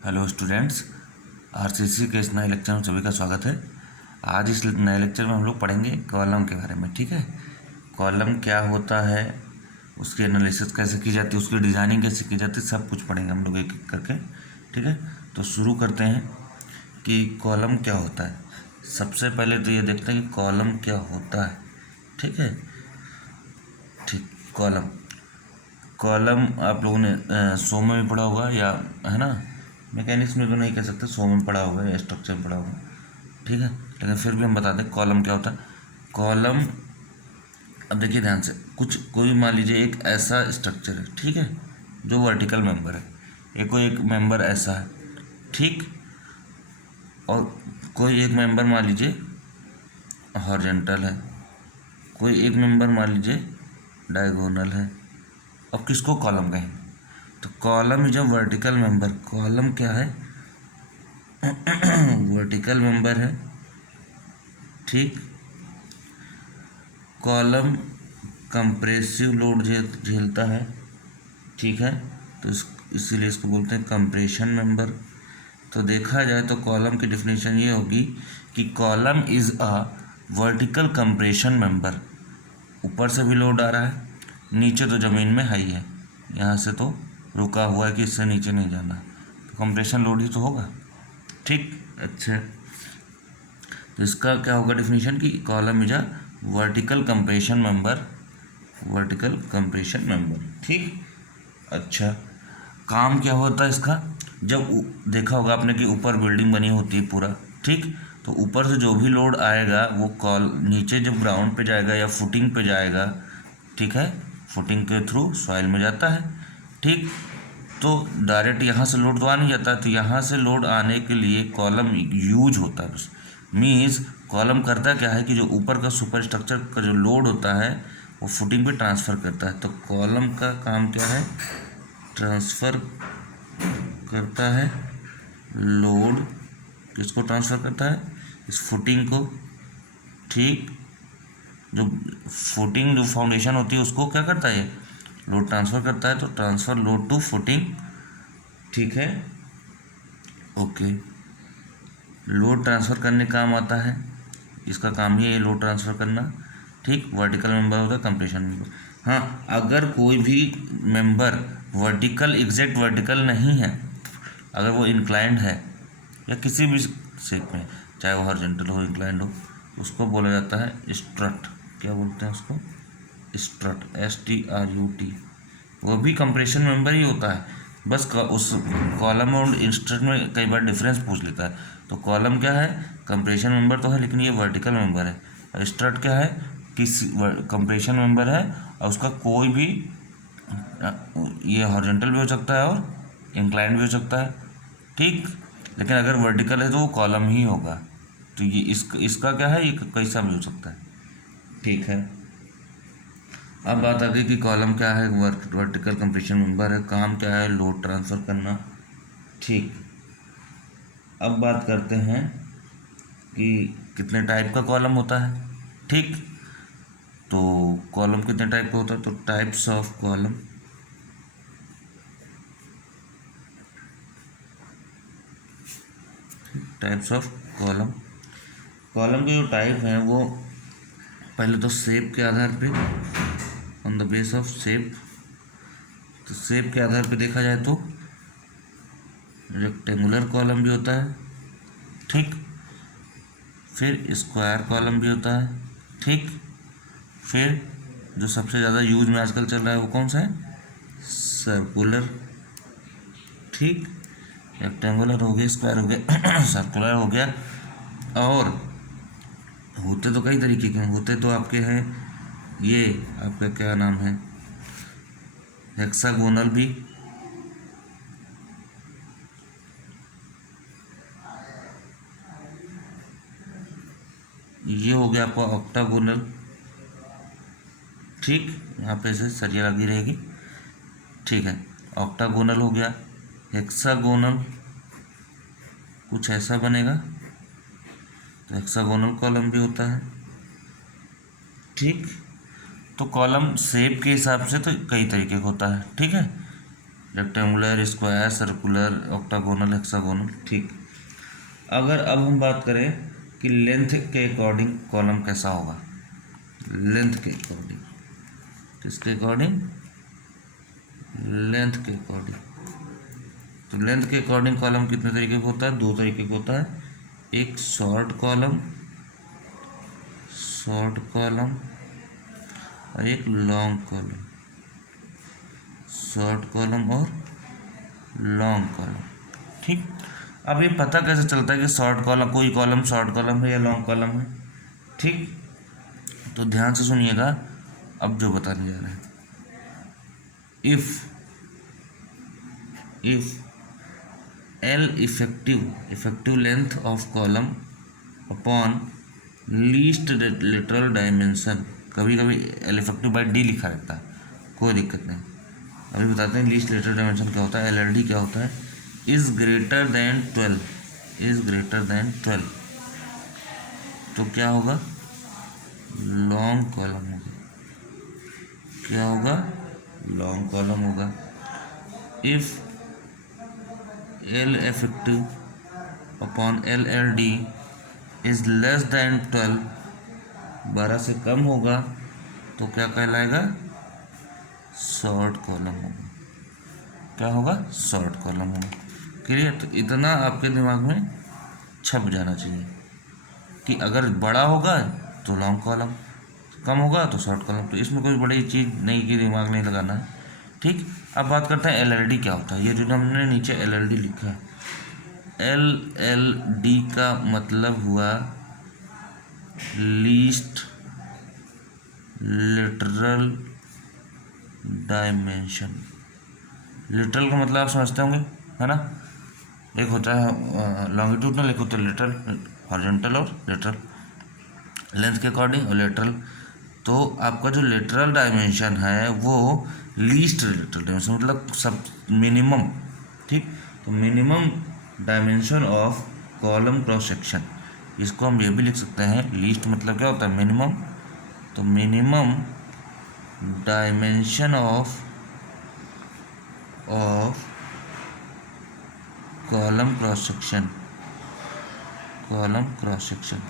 Hello students, RCC के इस नए लेक्चर में सभी का स्वागत है। आज इस नए लेक्चर में हम लोग पढ़ेंगे कॉलम के बारे में। ठीक है, कॉलम क्या होता है, उसकी एनालिसिस कैसे की जाती है, उसकी डिज़ाइनिंग कैसे की जाती है, सब कुछ पढ़ेंगे हम लोग एक एक करके। ठीक है, तो शुरू करते हैं कि कॉलम क्या होता है। सबसे पहले तो ये देखते हैं कि कॉलम क्या होता है। ठीक है, ठीक, कॉलम कॉलम आप लोगों ने सो में भी पढ़ा होगा, या है ना, मैकेनिक्स में तो नहीं कह सकते, सो में पढ़ा होगा या स्ट्रक्चर में पढ़ा होगा। ठीक है, लेकिन फिर भी हम बता दें कॉलम क्या होता है। कॉलम, अब देखिए ध्यान से, कोई मान लीजिए एक ऐसा स्ट्रक्चर है, ठीक है, जो वर्टिकल मेंबर है। कोई एक मेंबर ऐसा है, ठीक, और कोई एक मेंबर मान लीजिए हॉरिजॉन्टल है, कोई एक मेंबर मान लीजिए डायगोनल है। अब किसको कॉलम कहेंगे? तो column is a vertical member. Column क्या है? वर्टिकल मेंबर है, ठीक। कॉलम कंप्रेसिव लोड झेलता है, ठीक है, तो इसीलिए इसको बोलते हैं कंप्रेशन मेंबर। तो देखा जाए तो कॉलम की डिफिनेशन ये होगी कि column is a vertical compression member. ऊपर से भी लोड आ रहा है, नीचे तो ज़मीन में हाई है, यहाँ से तो रुका हुआ है कि इससे नीचे नहीं जाना, तो कंप्रेशन लोड ही तो होगा। ठीक, अच्छा, तो इसका क्या होगा डिफिनीशन कि column is a vertical compression member, vertical compression member. ठीक, अच्छा, काम क्या होता है इसका? जब देखा होगा आपने कि ऊपर बिल्डिंग बनी होती है पूरा, ठीक, तो ऊपर से जो भी लोड आएगा वो नीचे जब ग्राउंड पे जाएगा या फुटिंग पे जाएगा, ठीक है, फुटिंग के थ्रू सॉइल में जाता है, ठीक, तो डायरेक्ट यहाँ से लोड तो आ नहीं जाता, तो यहाँ से लोड आने के लिए कॉलम यूज होता है। मीन्स कॉलम करता क्या है कि जो ऊपर का सुपर स्ट्रक्चर का जो लोड होता है वो फुटिंग पे ट्रांसफ़र करता है। तो कॉलम का काम क्या है? ट्रांसफ़र करता है लोड। किसको ट्रांसफ़र करता है? इस फुटिंग को, ठीक, जो फुटिंग जो फाउंडेशन होती है उसको क्या करता है? लोड ट्रांसफ़र करता है। तो ट्रांसफ़र लोड टू फुटिंग, ठीक है, ओके। लोड ट्रांसफ़र करने काम आता है, इसका काम ही है लोड ट्रांसफ़र करना, ठीक। वर्टिकल मेंबर होता है कंप्रेशन मेंबर। हाँ, अगर कोई भी मेंबर वर्टिकल, एग्जैक्ट वर्टिकल नहीं है, अगर वो इंक्लाइंड है या किसी भी शेप में, चाहे वो हॉरिजॉन्टल हो इंक्लाइंड हो, उसको बोला जाता है स्ट्रट। क्या बोलते हैं उसको? Strut, STRUT। वो भी कंप्रेशन मेंबर ही होता है, बस उस कॉलम और स्ट्रट में कई बार डिफरेंस पूछ लेता है। तो कॉलम क्या है? कंप्रेशन मेंबर तो है, लेकिन ये वर्टिकल मेंबर है। स्ट्रट क्या है? किस कंप्रेशन मेंबर है और उसका कोई भी, ये हॉरिजॉन्टल भी हो सकता है और इंक्लाइंड भी हो सकता है, ठीक, लेकिन अगर वर्टिकल है तो वो कॉलम ही होगा। तो ये इसका क्या है? ये कैसा भी हो सकता है, ठीक है। अब बात आ गई कि कॉलम क्या है? वर्टिकल कंप्रेशन मेंबर है, काम क्या है? लोड ट्रांसफ़र करना, ठीक। अब बात करते हैं कि कितने टाइप का कॉलम होता है, ठीक। तो कॉलम कितने टाइप का होता है? तो types of column, types of column. Column के जो टाइप हैं वो पहले तो शेप के आधार पे, on the base of shape. तो शेप के आधार पे देखा जाए तो रेक्टेंगुलर कॉलम भी होता है, ठीक, फिर स्क्वायर कॉलम भी होता है, ठीक, फिर जो सबसे ज़्यादा यूज में आजकल चल रहा है वो कौन सा है? सर्कुलर, ठीक, रेक्टेंगुलर हो गया, स्क्वायर हो गया, सर्कुलर हो गया। और होते तो कई तरीके के होते, तो आपके हैं ये, आपका क्या नाम है, हेक्सागोनल भी, ये हो गया आपका ऑक्टागोनल, ठीक, यहाँ पे से सरिया लगी रहेगी, ठीक है, ऑक्टागोनल हो गया। हेक्सागोनल कुछ ऐसा बनेगा, तो हेक्सागोनल कॉलम भी होता है, ठीक। तो कॉलम शेप के हिसाब से तो कई तरीके का होता है, ठीक है। Rectangular, square, circular, octagonal, hexagonal. ठीक। अगर अब हम बात करें कि लेंथ के अकॉर्डिंग कॉलम कैसा होगा, लेंथ के अकॉर्डिंग, किसके अकॉर्डिंग, लेंथ के अकॉर्डिंग। तो लेंथ के अकॉर्डिंग कॉलम कितने तरीके का होता है, दो तरीके का होता है। एक शॉर्ट कॉलम, शॉर्ट कॉलम, और एक लॉन्ग कॉलम, शॉर्ट कॉलम और लॉन्ग कॉलम। ठीक। अब ये पता कैसे चलता है कि शॉर्ट कॉलम, कोई कॉलम शॉर्ट कॉलम है या लॉन्ग कॉलम है। ठीक। तो ध्यान से सुनिएगा अब जो बताने जा रहे हैं। If L effective length of column upon least lateral dimension, कभी कभी L effective बाई D लिखा रहता है, कोई दिक्कत नहीं। अभी बताते हैं लीस्ट लेटरल डायमेंशन क्या होता है, LLD क्या होता है। इज ग्रेटर देन 12, तो क्या होगा, लॉन्ग कॉलम होगा। क्या होगा, लॉन्ग कॉलम होगा। If L effective upon LLD is less than 12 से कम होगा तो क्या कहलाएगा, शॉर्ट कॉलम होगा। क्या होगा, शॉर्ट कॉलम होगा। क्लियर। तो इतना आपके दिमाग में छप जाना चाहिए कि अगर बड़ा होगा तो लॉन्ग कॉलम, कम होगा तो शॉर्ट कॉलम। तो इसमें कोई बड़ी चीज़ नहीं कि दिमाग नहीं लगाना है। ठीक। अब बात करते हैं LLD क्या होता है। ये जो हमने नीचे LLD लिखा है, LLD का मतलब हुआ लीस्ट लिटरल डायमेंशन। लिटरल का मतलब आप समझते होंगे, है ना। एक होता है लॉन्गिट्यूडनल, एक होता है लिटरल, हॉरिजॉन्टल और लिटरल, लेंथ के अकॉर्डिंग और लिटरल। तो आपका जो लिटरल डायमेंशन है वो लीस्ट लिटरल डायमेंशन मतलब सब मिनिमम। ठीक। तो minimum dimension of column cross section, इसको हम ये भी लिख सकते हैं। लीस्ट मतलब क्या होता है, मिनिमम। तो minimum dimension of column cross section, column cross section.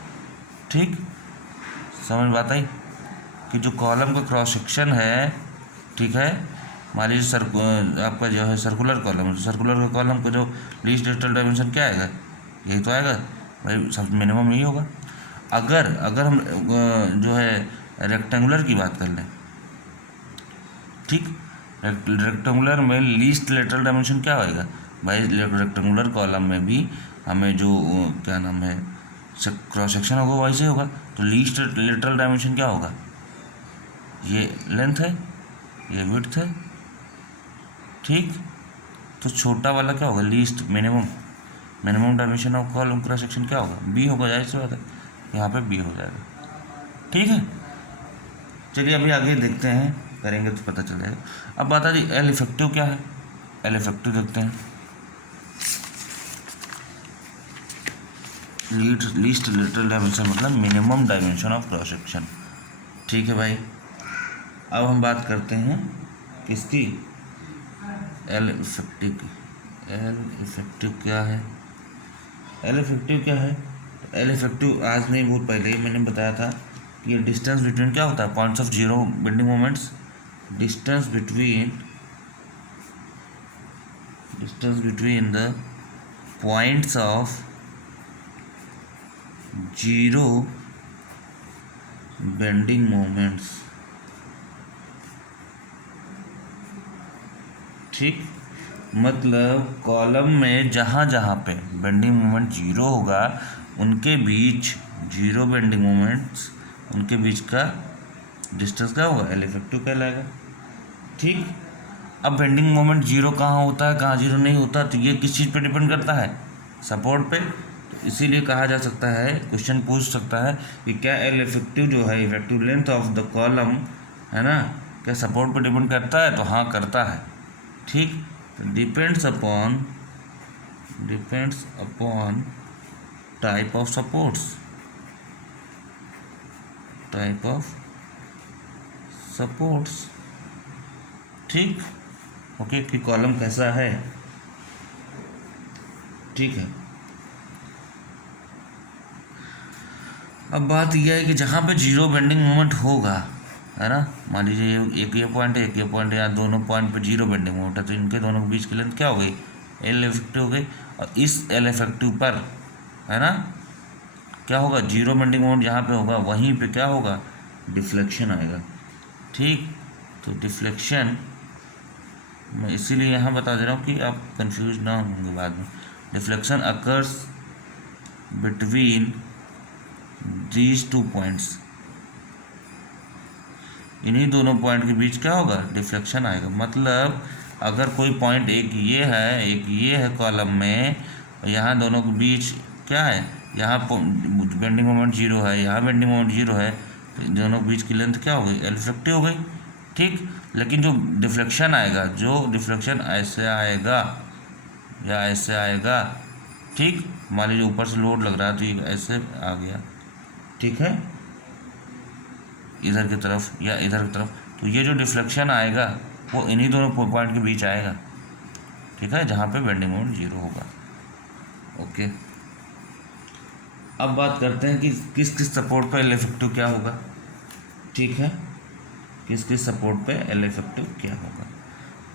ठीक। समझ बात आई कि जो कॉलम का क्रॉस सेक्शन है, ठीक है, मान लीजिए आपका जो है सर्कुलर कॉलम है, तो सर्कुलर का कॉलम का जो लीस्ट लिटरल डायमेंशन क्या आएगा, यही तो आएगा भाई, सब मिनिमम यही होगा। अगर हम जो है रेक्टेंगुलर की बात कर लें, ठीक, रेक्टेंगुलर में लीस्ट लेटरल डायमेंशन क्या होएगा भाई, रेक्टेंगुलर कॉलम में भी हमें जो क्या नाम है क्रॉस सेक्शन होगा वैसे होगा। तो लीस्ट लेटरल डायमेंशन क्या होगा, ये लेंथ है, ये विड्थ है। ठीक। तो छोटा वाला क्या होगा, least minimum dimension of column cross section क्या होगा, बी होगा, जाहिर सी बात है, यहाँ पे बी हो जाएगा। ठीक है। चलिए अभी आगे देखते हैं, करेंगे तो पता चल जाएगा। अब बात आ रही एल इफेक्टिव क्या है, एल इफेक्टिव देखते हैं। लीस्ट लिटरल डायमेंशन मतलब minimum dimension of cross section. ठीक है भाई। अब हम बात करते हैं किसकी, एल इफेक्टिव की। एल इफेक्टिव क्या है, एल इफेक्टिव क्या है, एल इफेक्टिव आज नहीं बहुत पहले ही मैंने बताया था कि ये डिस्टेंस बिटवीन क्या होता है, points of zero bending moments, distance between the points of zero bending moments. ठीक। मतलब कॉलम में जहाँ जहाँ पे बेंडिंग मोमेंट जीरो होगा उनके बीच, जीरो बेंडिंग मोमेंट्स उनके बीच का डिस्टेंस क्या होगा, एल इफेक्टिव कहलाएगा। ठीक। अब बेंडिंग मोमेंट जीरो कहाँ होता है, कहाँ जीरो नहीं होता, तो ये किस चीज़ पे डिपेंड करता है, सपोर्ट पे। तो इसीलिए कहा जा सकता है, क्वेश्चन पूछ सकता है कि क्या एल इफेक्टिव जो है, effective length of the column, है ना, क्या सपोर्ट पे डिपेंड करता है, तो हाँ करता है। ठीक। Depends upon type of supports. ठीक। ओके, कि कॉलम कैसा है, ठीक है। अब बात यह है कि जहाँ पे जीरो बेंडिंग मोमेंट होगा, है ना, मान लीजिए एक ये पॉइंट है, एक ये पॉइंट है, या दोनों पॉइंट पे जीरो बेंडिंग मोमेंट है, तो इनके दोनों के बीच की लेंथ क्या हो गई, एल इफेक्टिव हो गई। और इस एल इफेक्टिव पर, है ना, क्या होगा, जीरो बेंडिंग मोमेंट जहाँ पे होगा वहीं पे क्या होगा, डिफ्लेक्शन आएगा, ठीक। तो डिफ्लेक्शन मैं इसीलिए यहाँ बता दे रहा हूँ कि आप कंफ्यूज ना होंगे बाद में। Deflection occurs between these two points, इन्हीं दोनों पॉइंट के बीच क्या होगा, डिफ्लेक्शन आएगा। मतलब अगर कोई पॉइंट एक ये है, एक ये है कॉलम में, यहाँ दोनों के बीच क्या है, यहाँ बेंडिंग मोमेंट जीरो है, यहाँ बेंडिंग मोमेंट जीरो है, तो दोनों के बीच की लेंथ क्या हो गई, एल इफेक्टिव हो गई, ठीक। लेकिन जो डिफ्लेक्शन आएगा, जो डिफ्लेक्शन ऐसे आएगा या ऐसे आएगा, ठीक, मान लीजिए ऊपर से लोड लग रहा है तो ये ऐसे आ गया, ठीक है, इधर की तरफ या इधर की तरफ, तो ये जो डिफ्लेक्शन आएगा वो इन्हीं दोनों पॉइंट के बीच आएगा, ठीक है, जहाँ पे बेंडिंग मोमेंट जीरो होगा। ओके, अब बात करते हैं कि किस किस सपोर्ट पे एल इफेक्टिव क्या होगा, ठीक है, किस किस सपोर्ट पे एल इफेक्टिव क्या होगा।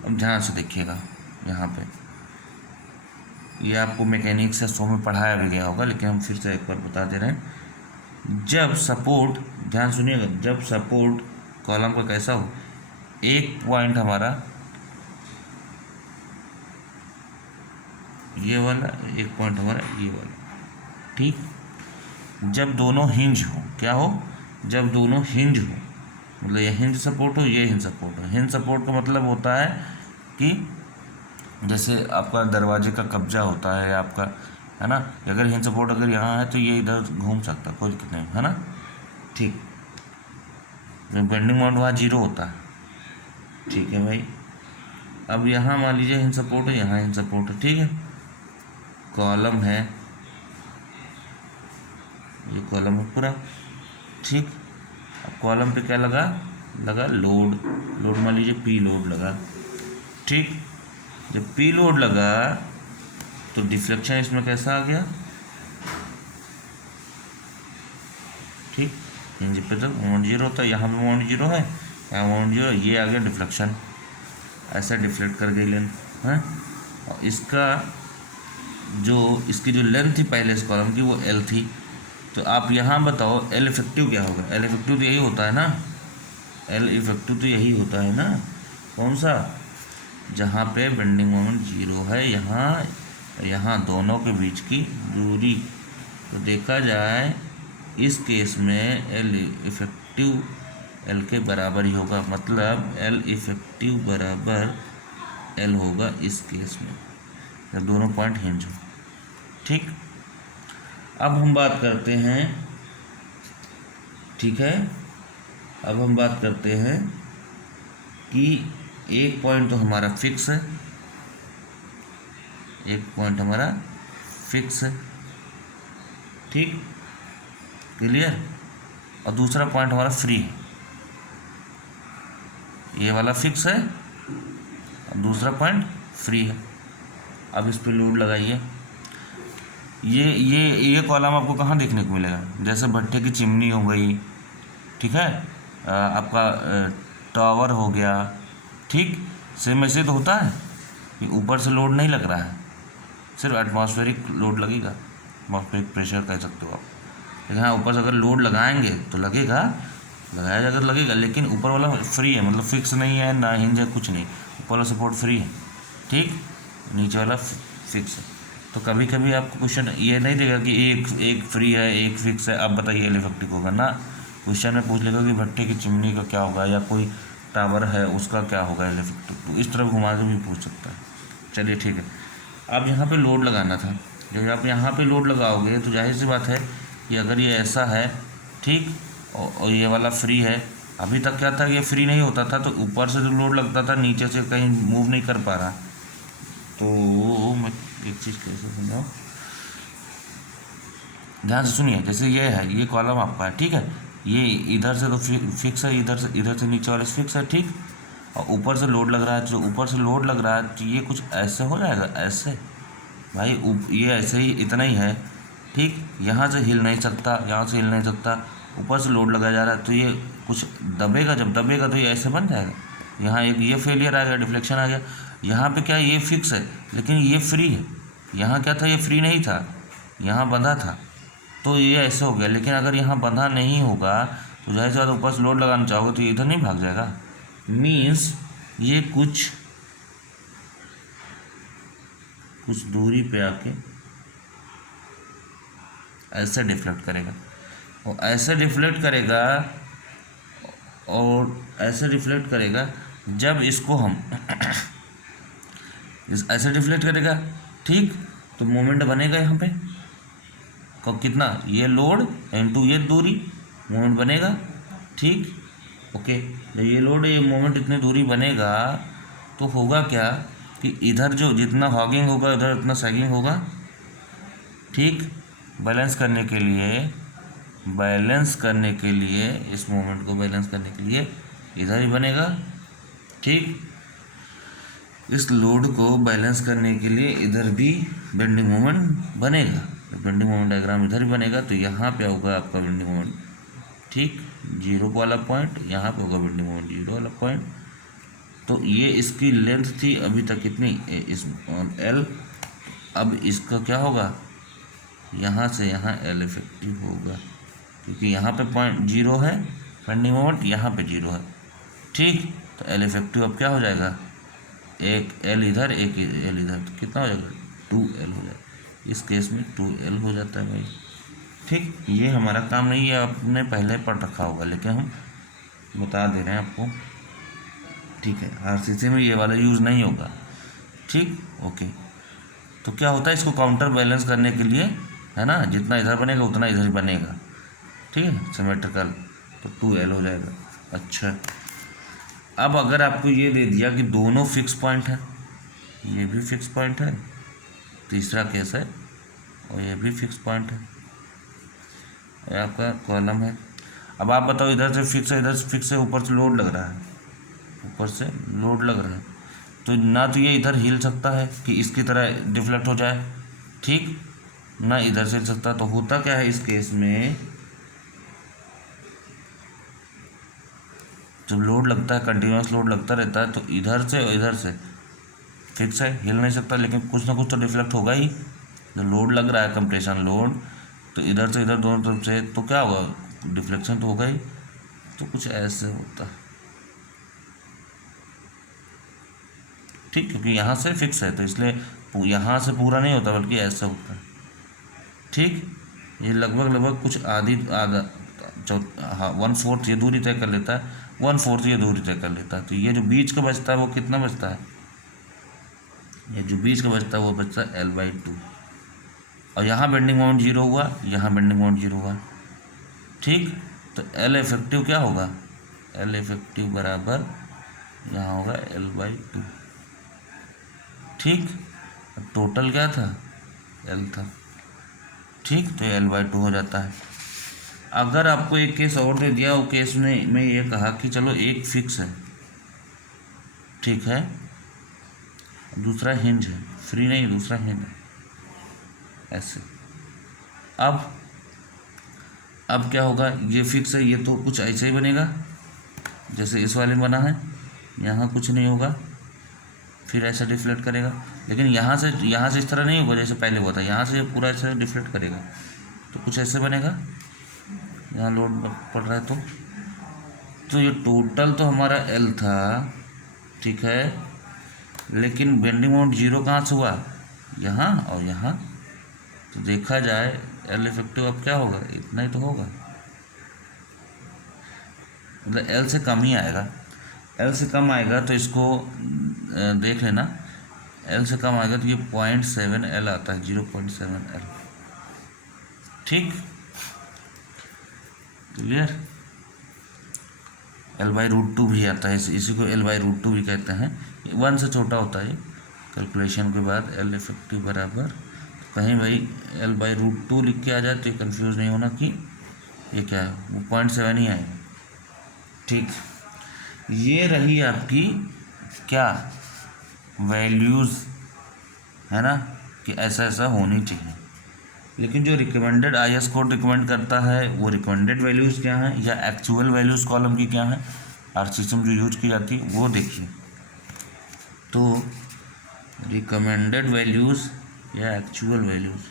अब ध्यान से देखिएगा, यहाँ पे ये आपको मैकेनिक्स या शो में पढ़ाया भी गया होगा, लेकिन हम फिर से एक बार बता दे रहे हैं। जब सपोर्ट, ध्यान सुनिएगा, जब सपोर्ट कॉलम का कैसा हो, एक पॉइंट हमारा ये वाला, एक पॉइंट हमारा ये वाला, ठीक, जब दोनों हिंज हो, क्या हो, जब दोनों हिंज हो, मतलब ये हिंज सपोर्ट हो, ये हिंज सपोर्ट हो। हिंज सपोर्ट का मतलब होता है कि जैसे आपका दरवाजे का कब्जा होता है आपका, है ना, अगर हिंज सपोर्ट अगर यहाँ है तो ये इधर घूम सकता है, कोई दिक्कत नहीं, है ना, ठीक। बेंडिंग मोमेंट वहाँ जीरो होता है, ठीक है भाई। अब यहाँ मान लीजिए हिंज सपोर्ट है, यहाँ हिंज सपोर्ट है, ठीक है, कॉलम है, ये कॉलम है पूरा, ठीक। अब कॉलम पे क्या लगा, लगा लोड, लोड मान लीजिए पी लोड लगा, ठीक। जब पी लोड लगा तो डिफ्लेक्शन इसमें कैसा आ गया, ठीक, हिंज पे तो मोमेंट जीरो होता है, यहाँ पे मोमेंट जीरो है, यहाँ मोमेंट जीरो, ये आ गया डिफ्लेक्शन, ऐसा डिफ्लेक्ट कर गई लेंथ, है। और इसका जो, इसकी जो लेंथ थी पहले इस कॉलम की वो एल थी, तो आप यहाँ बताओ एल इफेक्टिव क्या होगा। एल इफेक्टिव तो यही होता है ना, एल इफेक्टिव तो यही होता है ना, कौन सा, जहाँ पे बेंडिंग मोमेंट जीरो है, यहाँ दोनों के बीच की दूरी। तो देखा जाए इस केस में एल इफेक्टिव एल के बराबर ही होगा, मतलब एल इफेक्टिव बराबर एल होगा इस केस में, जब दोनों पॉइंट हिंज हो, ठीक। अब हम बात करते हैं, ठीक है, अब हम बात करते हैं कि एक पॉइंट तो हमारा फिक्स है, एक पॉइंट हमारा फिक्स है, ठीक, क्लियर, और दूसरा पॉइंट हमारा फ्री है, ये वाला फिक्स है और दूसरा पॉइंट फ्री है। अब इस पे लोड लगाइए, ये कॉलम आपको कहाँ देखने को मिलेगा, जैसे भट्टे की चिमनी हो गई, ठीक है, आपका टावर हो गया, ठीक, सेम ऐसे तो होता है कि ऊपर से लोड नहीं लग रहा है, सिर्फ एटमॉस्फेरिक लोड लगेगा, एटमॉस्फेरिक प्रेशर कह सकते हो आप, लेकिन हाँ ऊपर से अगर लोड लगाएंगे तो लगेगा, लगाया जाएगा तो लगेगा, लेकिन ऊपर वाला फ्री है, मतलब फिक्स नहीं है, ना हिंज है, कुछ नहीं, ऊपर वाला सपोर्ट फ्री है, ठीक, नीचे वाला फिक्स है। तो कभी कभी आपको क्वेश्चन ये नहीं देगा कि एक फ्री है एक फिक्स है, आप बताइए एल इफेक्टिव होगा ना, क्वेश्चन में पूछ लेगा कि भट्टे की चिमनी का क्या होगा, या कोई टावर है उसका क्या होगा एल इफेक्टिव, तो इस तरह घुमा के भी पूछ सकता है। चलिए ठीक है, अब यहाँ पे लोड लगाना था, जब आप यहाँ पे लोड लगाओगे तो जाहिर सी बात है कि अगर ये ऐसा है, ठीक, और ये वाला फ्री है, अभी तक क्या था, ये फ्री नहीं होता था, तो ऊपर से जो लोड लगता था नीचे से कहीं मूव नहीं कर पा रहा, तो मैं एक चीज़ कैसे समझाऊँ, ध्यान से सुनिए, जैसे ये है, ये कॉलम आपका है, ठीक है, ये इधर से तो फिक्स है, इधर से नीचे वाले फिक्स है, ठीक, और ऊपर से लोड लग रहा है, जो ऊपर से लोड लग रहा है तो ये कुछ ऐसे हो जाएगा, ऐसे भाई ये ऐसे ही इतना ही है, ठीक। यहाँ से हिल नहीं सकता, यहाँ से हिल नहीं सकता, ऊपर से लोड लगाया जा रहा है तो ये कुछ दबेगा, जब दबेगा तो ये ऐसे बन जाएगा। यहाँ एक ये फेलियर आ गया, डिफ्लेक्शन आ गया। यहाँ पे क्या है, ये फिक्स है लेकिन ये फ्री है। यहाँ क्या था, ये फ्री नहीं था, यहाँ बंधा था, तो ये ऐसे हो गया। लेकिन अगर यहाँ बंधा नहीं होगा तो जाहिर सी बात ऊपर से लोड लगाना चाहोगे तो ये इधर नहीं भाग जाएगा। मीन्स ये कुछ दूरी पे आके ऐसे डिफ्लेक्ट करेगा, और ऐसे डिफ्लेक्ट करेगा, और ऐसे डिफ्लेक्ट करेगा जब इसको हम ऐसे डिफ्लेक्ट करेगा, ठीक। तो मोमेंट बनेगा यहाँ पे कितना, ये लोड इनटू ये दूरी, मोमेंट बनेगा, ठीक। ओके, जब ये लोड ये मोमेंट इतनी दूरी बनेगा तो होगा क्या कि इधर जो जितना हॉगिंग होगा उधर उतना सैगिंग होगा, ठीक। बैलेंस करने के लिए इस मोमेंट को बैलेंस करने के लिए इधर ही बनेगा, ठीक। इस लोड को बैलेंस करने के लिए इधर भी बेंडिंग मोमेंट बनेगा। बेंडिंग मोमेंट डायग्राम इधर ही बनेगा तो यहाँ पे होगा आपका बेंडिंग मोमेंट, ठीक, 0 वाला पॉइंट, यहाँ पे होगा बेंडिंग मोमेंट 0 वाला पॉइंट। तो ये इसकी लेंथ थी अभी तक कितनी, इस L। अब इसका क्या होगा, यहाँ से यहाँ L इफेक्टिव होगा, क्योंकि यहाँ पे पॉइंट 0 है बेंडिंग मोमेंट, यहाँ पे 0 है, ठीक। तो L इफेक्टिव अब क्या हो जाएगा, एक L इधर एक L इधर, तो कितना हो जाएगा, 2L हो जाएगा। इस केस में 2L हो जाता है भाई, ठीक। ये हमारा काम नहीं है, आपने पहले पढ़ रखा होगा, लेकिन हम बता दे रहे हैं आपको, ठीक है। आरसीसी में ये वाला यूज़ नहीं होगा, ठीक। ओके, तो क्या होता है, इसको काउंटर बैलेंस करने के लिए, है ना, जितना इधर बनेगा उतना इधर ही बनेगा, ठीक है, सिमेट्रिकल, तो 2L हो जाएगा। अच्छा, अब अगर आपको ये दे दिया कि दोनों फिक्स पॉइंट है, ये भी फिक्स पॉइंट है, तीसरा केस है, और ये भी फिक्स पॉइंट है, ये आपका कॉलम है। अब आप बताओ, इधर से फिक्स है, इधर से फिक्स है, ऊपर से लोड लग रहा है, ऊपर से लोड लग रहा है, तो ना तो ये इधर हिल सकता है कि इसकी तरह डिफ्लेक्ट हो जाए, ठीक, ना इधर से हिल सकता। तो होता क्या है इस केस में, जब लोड लगता है, कंटिन्यूस लोड लगता रहता है, तो इधर से और इधर से फिक्स है, हिल नहीं सकता, लेकिन कुछ ना कुछ तो डिफ्लेक्ट होगा ही। जो लोड लग रहा है, कंप्रेशन लोड, तो इधर से इधर दोनों तरफ से, तो क्या होगा, डिफ्लेक्शन तो होगा ही। तो कुछ ऐसे होता है, ठीक, क्योंकि यहाँ से फिक्स है तो इसलिए यहाँ से पूरा नहीं होता, बल्कि ऐसा होता है, ठीक। ये लगभग कुछ आधा 1/4 ये दूरी तय कर लेता है, 1/4 ये दूरी तय कर लेता है। तो ये जो बीच का बचता है वो कितना बचता है, ये जो बीच का बचता है वो बचता है L/2। और यहाँ बेंडिंग मोमेंट 0 हुआ, यहाँ बेंडिंग मोमेंट 0 हुआ, ठीक। तो L इफेक्टिव क्या होगा, L इफेक्टिव बराबर यहाँ होगा L/2, ठीक। टोटल क्या था, L था, ठीक। तो L/2 हो जाता है। अगर आपको एक केस और दे दिया, वो केस में मैं ये कहा कि चलो एक फिक्स है, ठीक है, दूसरा हिंज है, फ्री नहीं, दूसरा हिंज है, ऐसे। अब क्या होगा, ये फिक्स है, ये तो कुछ ऐसे ही बनेगा जैसे इस वाले में बना है, यहाँ कुछ नहीं होगा, फिर ऐसा डिफ्लेक्ट करेगा। लेकिन यहाँ से इस तरह नहीं होगा जैसे पहले हुआ था, यहाँ से पूरा ऐसे डिफ्लेक्ट करेगा, तो कुछ ऐसे बनेगा, यहाँ लोड पड़ रहा है तो ये टोटल तो हमारा L था, ठीक है, लेकिन बेंडिंग मोमेंट 0 कहाँ से हुआ, यहाँ और यहाँ। तो देखा जाए L इफेक्टिव अब क्या होगा, इतना ही तो होगा, मतलब L से कम ही आएगा। L से कम आएगा तो इसको देख लेना, L से कम आएगा तो ये 0.7L आता है, 0.7L, ठीक, क्लियर। L/√2 भी आता है, इसी को L/√2 भी कहते हैं, 1 से छोटा होता है। कैलकुलेशन के बाद L इफेक्टिव बराबर, कहीं भाई L/√2 लिख के आ जाए तो कंफ्यूज नहीं होना कि ये क्या है, वो 0.7 ही आएगा, ठीक। ये रही आपकी क्या वैल्यूज़, है ना, कि ऐसा ऐसा होनी चाहिए। लेकिन जो रिकमेंडेड IS कोड रिकमेंड करता है वो रिकमेंडेड वैल्यूज़ क्या हैं या एक्चुअल वैल्यूज़ कॉलम की क्या है, RCSM जो यूज की जाती है वो देखिए। तो रिकमेंडेड वैल्यूज़ या एक्चुअल वैल्यूज़,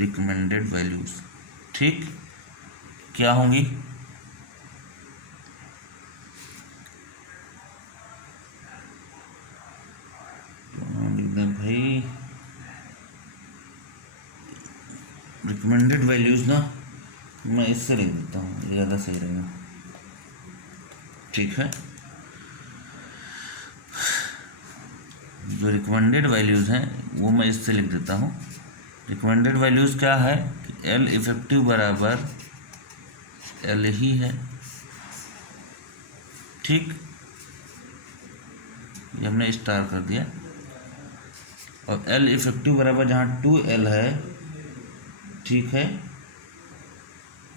रिकमेंडेड वैल्यूज़ ठीक क्या होंगी, भाई रिकमेंडेड वैल्यूज़ ना मैं इससे लिख देता हूँ, ये ज़्यादा सही रहेगा। ठीक है, जो रिकमेंडेड वैल्यूज़ हैं वो मैं इससे लिख देता हूँ। रिकमेंडेड वैल्यूज़ क्या है कि L इफेक्टिव बराबर L ही है। ठीक, ये हमने स्टार कर दिया। और L इफेक्टिव बराबर जहाँ 2L है, ठीक है,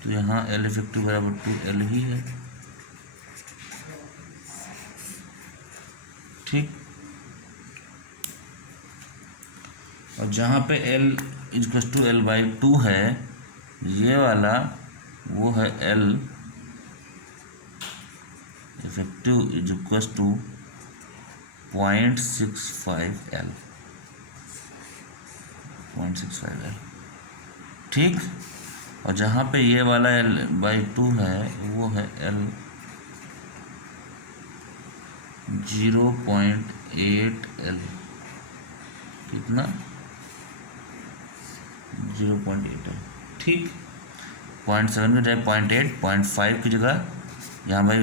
तो यहाँ L इफेक्टिव बराबर 2L ही है। ठीक, और जहाँ पे L इक्वल टू L/2 है, ये वाला वो है L effective is equal to 0.65L, 0.65L। ठीक, और जहाँ पे ये वाला L/2 है वो है L 0.8L, कितना 0.8L। ठीक, 0.7 की जगह 0.8, 0.5 की जगह यहाँ भाई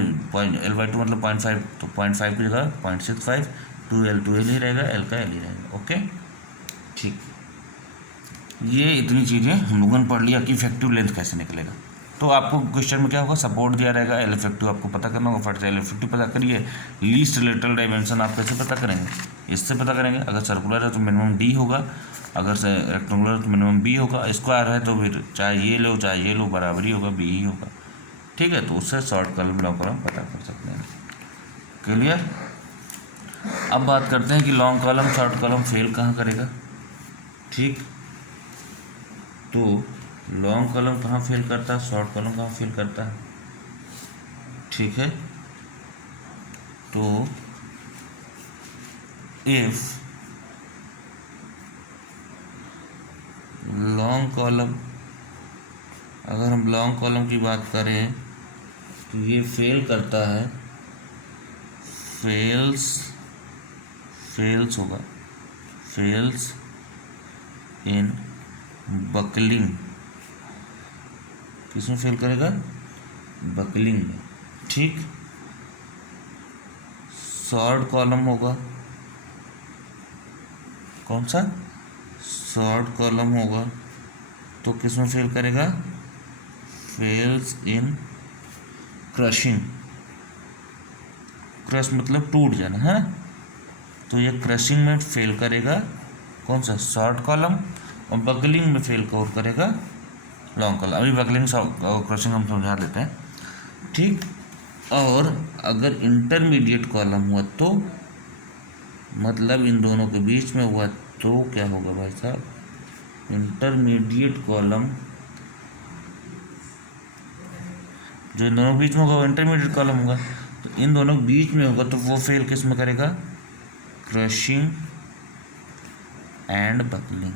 L/2 मतलब 0.5, तो 0.5 की जगह 0.65, 2L ही रहेगा, L का L ही रहेगा। ओके, ठीक, ये इतनी चीज़ें हम लोगों ने पढ़ लिया कि इफेक्टिव लेंथ कैसे निकलेगा। तो आपको क्वेश्चन में क्या होगा, सपोर्ट दिया रहेगा, L इफेक्टिव आपको पता करना होगा, फट से L इफेक्टिव पता करिए। लीस्ट लेटरल डायमेंशन आप कैसे पता करेंगे, इससे पता करेंगे। अगर सर्कुलर है तो मिनिमम D होगा, अगर से रेक्टेंगुलर है तो मिनिमम B होगा, स्क्वायर है तो फिर चाहे ये लो चाहे ये लो बराबर ही होगा, B ही होगा। ठीक है, तो उससे शॉर्ट कॉलम लॉन्ग कॉलम पता कर सकते हैं। क्लियर। अब बात करते हैं कि long column short column fail कहाँ करेगा। ठीक, तो लॉन्ग कॉलम कहाँ फेल करता है, शॉर्ट कॉलम कहाँ फेल करता है। ठीक है, तो इफ लॉन्ग कॉलम, अगर हम लॉन्ग कॉलम की बात करें तो ये फेल करता है, फेल्स होगा, फेल्स इन बकलिंग। किसमें फेल करेगा, बकलिंग में। ठीक, शॉर्ट कॉलम होगा, कौन सा, शॉर्ट कॉलम होगा तो किसमें फेल करेगा, फेल्स इन क्रशिंग। क्रश मतलब टूट जाना है, तो ये क्रशिंग में फेल करेगा, कौन सा, शॉर्ट कॉलम, और बकलिंग में फेल कौन करेगा, लॉन्ग कॉलम। अभी बकलिंग क्रशिंग हम समझा देते हैं। ठीक, और अगर इंटरमीडिएट कॉलम हुआ तो मतलब इन दोनों के बीच में हुआ तो क्या होगा भाई साहब, इंटरमीडिएट कॉलम जो इन दोनों के बीच में होगा वो इंटरमीडिएट कॉलम होगा। तो इन दोनों के बीच में होगा तो वो फेल किस में करेगा, क्रशिंग एंड बकलिंग,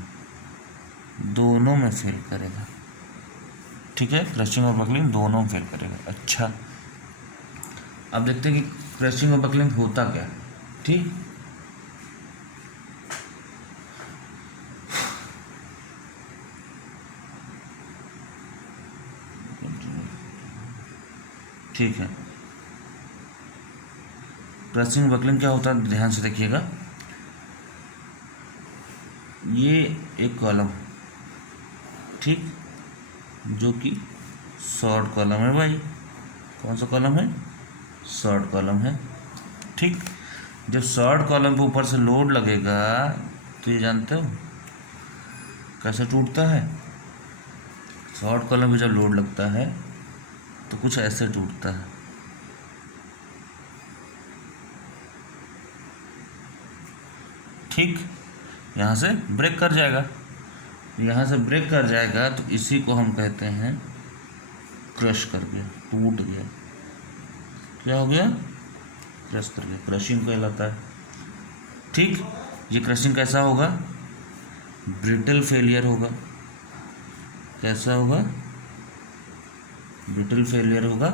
दोनों में फेल करेगा। ठीक है, क्रशिंग और बकलिंग दोनों में फेल करेगा। अच्छा, अब देखते हैं कि क्रशिंग और बकलिंग होता क्या। ठीक, ठीक है, क्रशिंग बकलिंग क्या होता है ध्यान से देखिएगा। ये एक कॉलम, ठीक, जो कि शॉर्ट कॉलम है भाई, कौन सा कॉलम है, शॉर्ट कॉलम है। ठीक, जब शॉर्ट कॉलम पे ऊपर से लोड लगेगा तो ये जानते हो कैसे टूटता है? शॉर्ट कॉलम में जब लोड लगता है तो कुछ ऐसे टूटता है। ठीक, यहाँ से ब्रेक कर जाएगा, यहाँ से ब्रेक कर जाएगा तो इसी को हम कहते हैं क्रश कर गया, टूट गया। क्या हो गया? क्रश कर गया, क्रशिंग कहलाता है। ठीक, ये क्रशिंग कैसा होगा? ब्रिटल फेलियर होगा। कैसा होगा? ब्रिटल फेलियर होगा।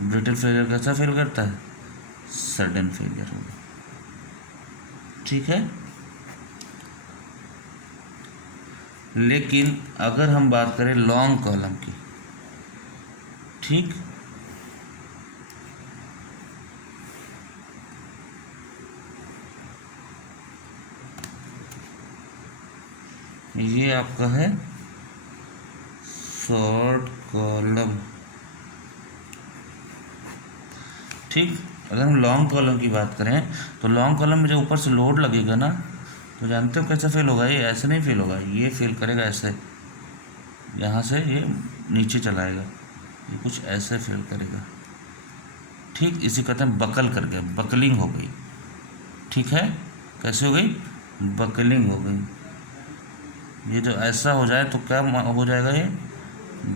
ब्रिटल फेलियर कैसा फेल करता है? सडन फेलियर होगा। ठीक है, लेकिन अगर हम बात करें लॉन्ग कॉलम की, ठीक, ये आपका है शॉर्ट कॉलम। ठीक, अगर हम लॉन्ग कॉलम की बात करें तो लॉन्ग कॉलम में जब ऊपर से लोड लगेगा ना, तो जानते हो कैसे फेल होगा? ये ऐसे नहीं फेल होगा, ये फेल करेगा ऐसे, यहाँ से ये नीचे चलाएगा, ये कुछ ऐसे फेल करेगा। ठीक, इसी कहते हैं बकल कर गया, बकलिंग हो गई। ठीक है, कैसे हो गई? बकलिंग हो गई। ये जो ऐसा हो जाए तो क्या हो जाएगा? ये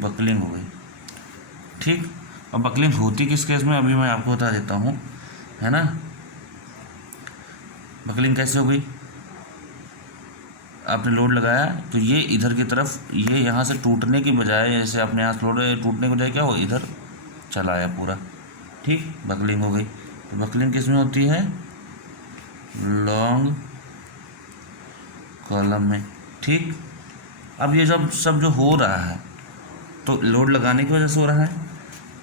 बकलिंग हो गई। ठीक, और बकलिंग होती किस केस में, अभी मैं आपको बता देता हूँ, है ना। बकलिंग कैसे हो गई? आपने लोड लगाया तो ये इधर की तरफ, ये यहाँ से टूटने की बजाय, जैसे आपने यहाँ से लोड टूटने की बजाय क्या हो, इधर चला आया पूरा। ठीक, बकलिंग हो गई। तो बकलिंग किस में होती है? लॉन्ग कॉलम में। ठीक, अब ये सब जो हो रहा है तो लोड लगाने की वजह से हो रहा है।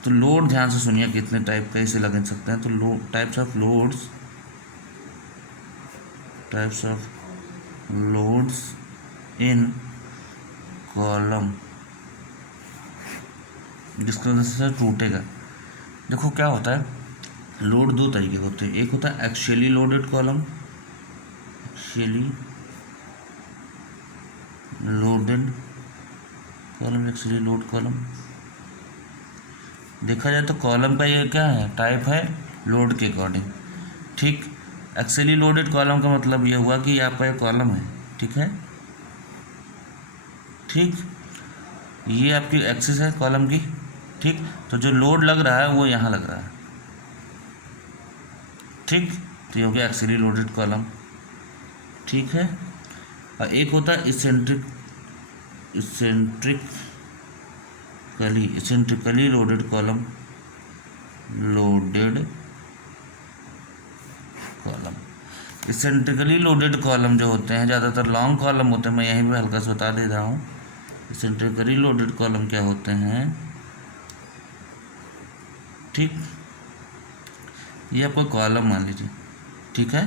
तो लोड ध्यान से सुनिए, कितने टाइप का इसे लगा सकते हैं। तो load, types of loads, types of loads in column, जिसकी वजह से टूटेगा। देखो क्या होता है, लोड दो तरीके के होते हैं। एक होता है axially loaded column, axially loaded column, axially load column. देखा जाए तो कॉलम का ये क्या है, टाइप है लोड के अकॉर्डिंग। ठीक, एक्सियली लोडेड कॉलम का मतलब ये हुआ कि आपका एक कॉलम है, ठीक है, ठीक, ये आपकी एक्सिस है कॉलम की। ठीक, तो जो लोड लग रहा है वो यहाँ लग रहा है। ठीक, तो ये हो गया एक्सियली लोडेड कॉलम। ठीक है, और एक होता है eccentrically loaded column, loaded column. Eccentrically loaded column जो होते हैं, ज़्यादातर लॉन्ग कॉलम होते हैं, मैं यहीं पे हल्का सा बता दे रहा हूँ। इसेंट्रिकली लोडेड कॉलम क्या होते हैं? ठीक, ये आपको कॉलम मान लीजिए, ठीक है,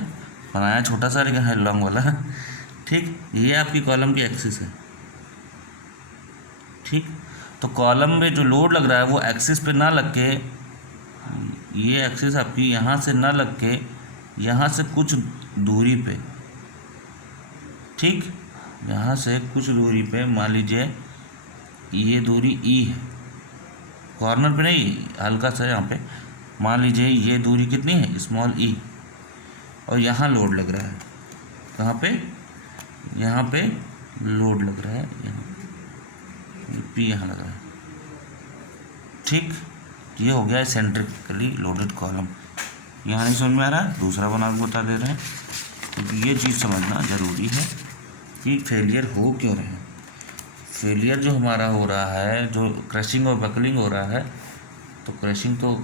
बनाया छोटा सा लेकिन है लॉन्ग वाला। ठीक, ये आपकी कॉलम की एक्सिस है। ठीक, तो कॉलम में जो लोड लग रहा है वो एक्सिस पे ना लग के, ये एक्सिस आपकी यहाँ से ना लग के, यहाँ से कुछ दूरी पे, ठीक, यहाँ से कुछ दूरी पे, मान लीजिए ये दूरी ई है, कॉर्नर पे नहीं, हल्का सा यहाँ पे मान लीजिए ये दूरी कितनी है, स्मॉल ई, और यहाँ लोड लग रहा है। कहाँ पे? यहाँ पे लोड लग रहा है, यहाँ पी यहाँ लग रहा है। ठीक, ये हो गया सेंट्रिकली लोडेड कॉलम। यहाँ नहीं समझ में आ रहा है, दूसरा बना के बता दे रहे हैं, क्योंकि ये चीज़ समझना ज़रूरी है कि फेलियर हो क्यों रहे हैं। फेलियर जो हमारा हो रहा है, जो क्रशिंग और बकलिंग हो रहा है, तो क्रशिंग तो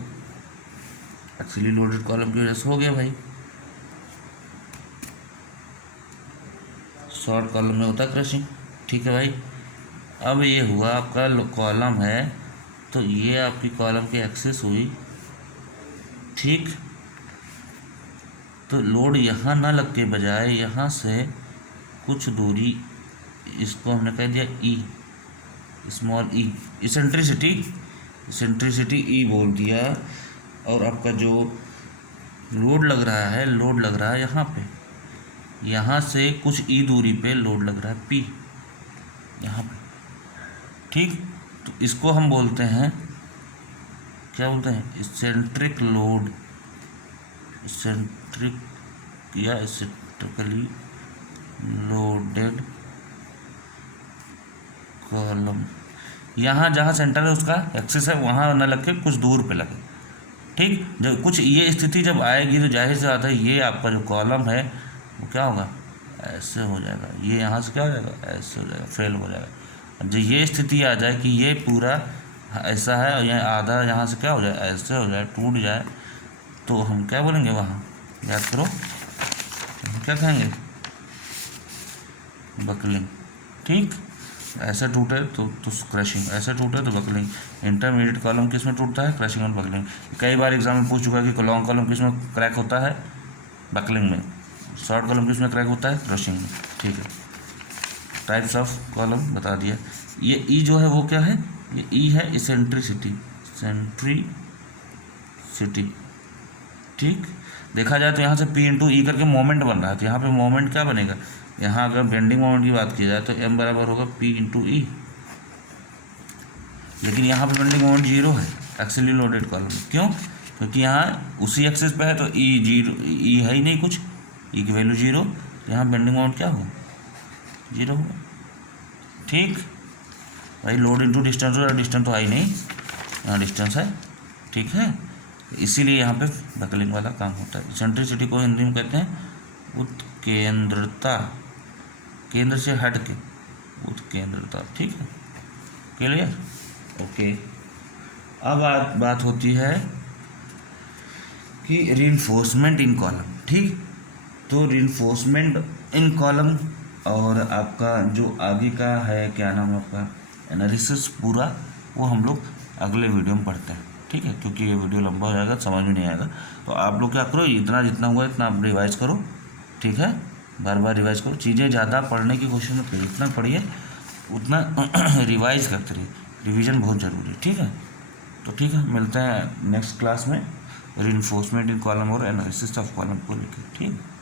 एक्चुअली लोडेड कॉलम की वजह से हो गया भाई। शॉर्ट कॉलम में होता है क्रशिंग। ठीक है भाई, अब ये हुआ आपका कॉलम है, तो ये आपकी कॉलम की एक्सिस हुई। ठीक, तो लोड यहाँ ना लग के बजाय यहाँ से कुछ दूरी, इसको हमने कह दिया ई, स्मॉल ई, इसेंट्रिसिटी ई बोल दिया। और आपका जो लोड लग रहा है, लोड लग रहा है यहाँ पे, यहाँ से कुछ ई दूरी पे लोड लग रहा है पी। यहाँ पे, ठीक। तो इसको हम बोलते हैं, क्या बोलते हैं, इसेंट्रिक लोड, इसेंट्रिक या इसेंट्रिकली लोडेड कॉलम। यहाँ जहाँ सेंटर है उसका एक्सिस है वहाँ न लग के कुछ दूर पे लगे, ठीक। जब कुछ ये स्थिति जब आएगी तो जाहिर सी बात है ये आपका जो कॉलम है वो क्या होगा, ऐसे हो जाएगा, ये यहाँ से क्या हो जाएगा, ऐसे हो जाएगा, फेल हो जाएगा। अब जब ये स्थिति आ जाए कि ये पूरा ऐसा है और ये आधा यहाँ से क्या हो जाए, ऐसे हो जाए, टूट जाए, तो हम क्या बोलेंगे वहाँ, याद करो, हम क्या कहेंगे, बकलिंग, ठीक। ऐसे टूटे तो क्रशिंग, ऐसे टूटे तो बकलिंग। इंटरमीडिएट कॉलम किस में टूटता है, क्रशिंग और बकलिंग। कई बार एग्जाम में पूछ चुका है कि लॉन्ग कॉलम किस में क्रैक होता है, बकलिंग में। शॉर्ट कॉलम किस में क्रैक होता है, क्रशिंग में, ठीक है। टाइप्स ऑफ कॉलम बता दिया। ये ई जो है वो क्या है, ये ई है इसेंट्रिसिटी, सेंट्रिसिटी, ठीक। देखा जाए तो यहाँ से P इंटू ई करके मोमेंट बन रहा है, तो यहाँ पे मोमेंट क्या बनेगा, यहाँ अगर बेंडिंग मोमेंट की बात की जाए तो M बराबर होगा P इंटू ई, लेकिन यहाँ पे बेंडिंग मोमेंट 0 है एक्सियली लोडेड कॉलम में। क्यों, क्योंकि यहाँ उसी एक्सिस पे है तो ई 0, ई है ही नहीं कुछ, ई की वैल्यू 0, तो यहाँ बेंडिंग मोमेंट क्या होगा, 0 होगा, ठीक। भाई लोड इंटू डिस्टेंस हो, डिस्टेंस तो है नहीं, यहाँ डिस्टेंस है, ठीक है। इसीलिए यहाँ पे बकलिंग वाला काम होता है। सेंट्रिसिटी को हिंदी में कहते हैं उत्केंद्रता, केंद्र से हट के उत्केंद्रता, ठीक है, क्लियर, ओके। अब बात होती है कि रीइंफोर्समेंट इन कॉलम, ठीक। तो रीइंफोर्समेंट इन कॉलम और आपका जो आगे का है क्या नाम है आपका एनालिसिस पूरा, वो हम लोग अगले वीडियो में पढ़ते हैं, ठीक है। क्योंकि ये वीडियो लंबा हो जाएगा, समझ में नहीं आएगा, तो आप लोग क्या करो, इतना जितना हुआ इतना आप रिवाइज करो, ठीक है। बार बार रिवाइज करो, चीज़ें ज़्यादा पढ़ने की कोशिश मत करिए, जितना पढ़िए उतना रिवाइज करते रहिए, रिवीजन बहुत ज़रूरी है, ठीक है। तो ठीक है, मिलते हैं नेक्स्ट क्लास में रीइंफोर्समेंट इन कॉलम और एनालिसिस ऑफ कॉलम को लेकर, ठीक है।